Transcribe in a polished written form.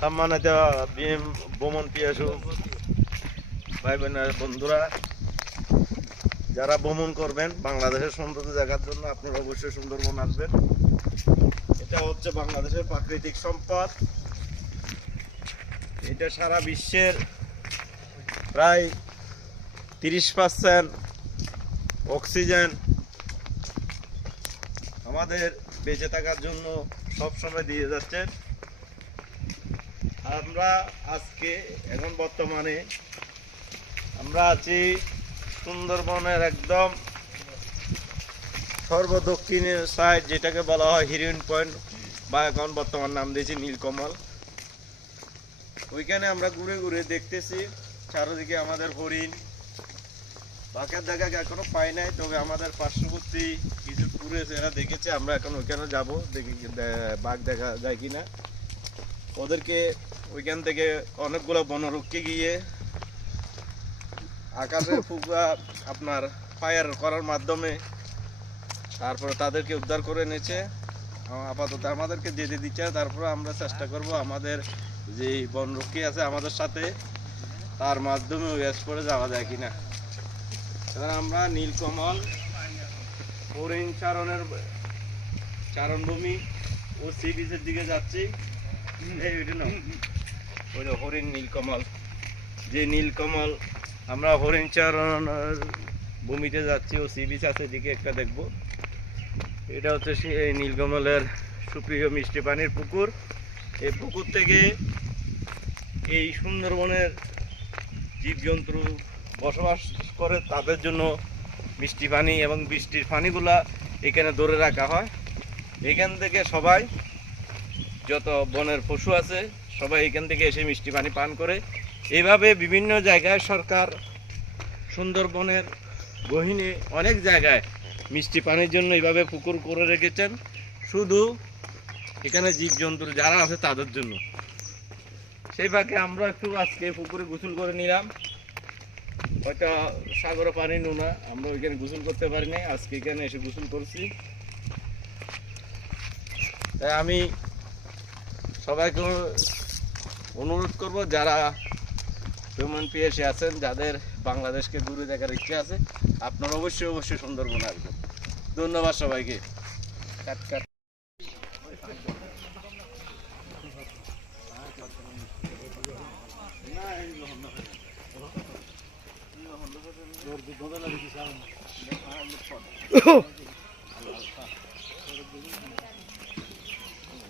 সম্মানিত ভ্রমণ পিয়াসু ভাই বোনের বন্ধুরা, যারা ভ্রমণ করবেন বাংলাদেশের সৌন্দর্য দেখার জন্য আপনারা অবশ্যই সুন্দরবন আসবেন। এটা হচ্ছে বাংলাদেশের প্রাকৃতিক সম্পদ। এটা সারা বিশ্বের প্রায় 30% অক্সিজেন আমাদের বেঁচে থাকার জন্য সবসময় দিয়ে যাচ্ছে। আমরা আজকে এখন বর্তমানে আমরা আছি সুন্দরবনের একদম সর্বদক্ষিণের সাইড, যেটাকে বলা হয় হিরোইন পয়েন্ট, বা এখন বর্তমান নাম দিয়েছি নীলকমল। ওইখানে আমরা ঘুরে ঘুরে দেখতেছি চারদিকে আমাদের হরিণ, বাঘের দেখা এখনো পাই নাই, তবে আমাদের পার্শ্ববর্তী কিছু টুরিস্ট এরা দেখেছে। আমরা এখন ওইখানে যাবো, দেখি বাঘ দেখা যায় কিনা। ওদেরকে ওইখান থেকে অনেকগুলো বনরক্ষী গিয়ে আকাশে ফুকা আপনার ফায়ার করার মাধ্যমে তারপরে তাদেরকে উদ্ধার করে এনেছে। আপাতত আমাদেরকে যেতে দিচ্ছে, তারপরে আমরা চেষ্টা করব আমাদের যে বনরক্ষী আছে আমাদের সাথে, তার মাধ্যমে ওই স্পটে যাওয়া যায় কিনা। এবার আমরা নীলকমল হরিণ চারণভূমি ও সি বিচের দিকে যাচ্ছি। হরিণ নীলকমল, যে নীলকমল আমরা হরিণ চারণ ভূমিতে যাচ্ছি ও সি বিচ আছে দিকে একটা দেখব। এটা হচ্ছে সেই নীলকমলের সুপ্রিয় মিষ্টি পানির পুকুর। এই পুকুর থেকে এই সুন্দরবনের জীবজন্তু বসবাস করে, তাদের জন্য মিষ্টি পানি এবং বৃষ্টির পানিগুলা এখানে ধরে রাখা হয়। এখান থেকে সবাই, যত বনের পশু আছে সবাই এখান থেকে এসে মিষ্টি পানি পান করে। এইভাবে বিভিন্ন জায়গায় সরকার সুন্দরবনের গহীনে অনেক জায়গায় মিষ্টি পানির জন্য এইভাবে পুকুর করে রেখেছেন, শুধু এখানে জীবজন্তু যারা আছে তাদের জন্য। সেই ফাঁকে আমরা একটু আজকে পুকুরে গোসল করে নিলাম। হয়তো সাগরে পানি নোনা, আমরা ওইখানে গোসল করতে পারি নাই, আজকে এখানে এসে গোসল করছি। তাই আমি সবাইকে অনুরোধ করব, যারা ভ্রমণ পিয়াসী আছেন, যাদের বাংলাদেশকে ঘুরে দেখার ইচ্ছে আছে, আপনারা অবশ্যই সুন্দরবন আসবেন। ধন্যবাদ সবাইকে।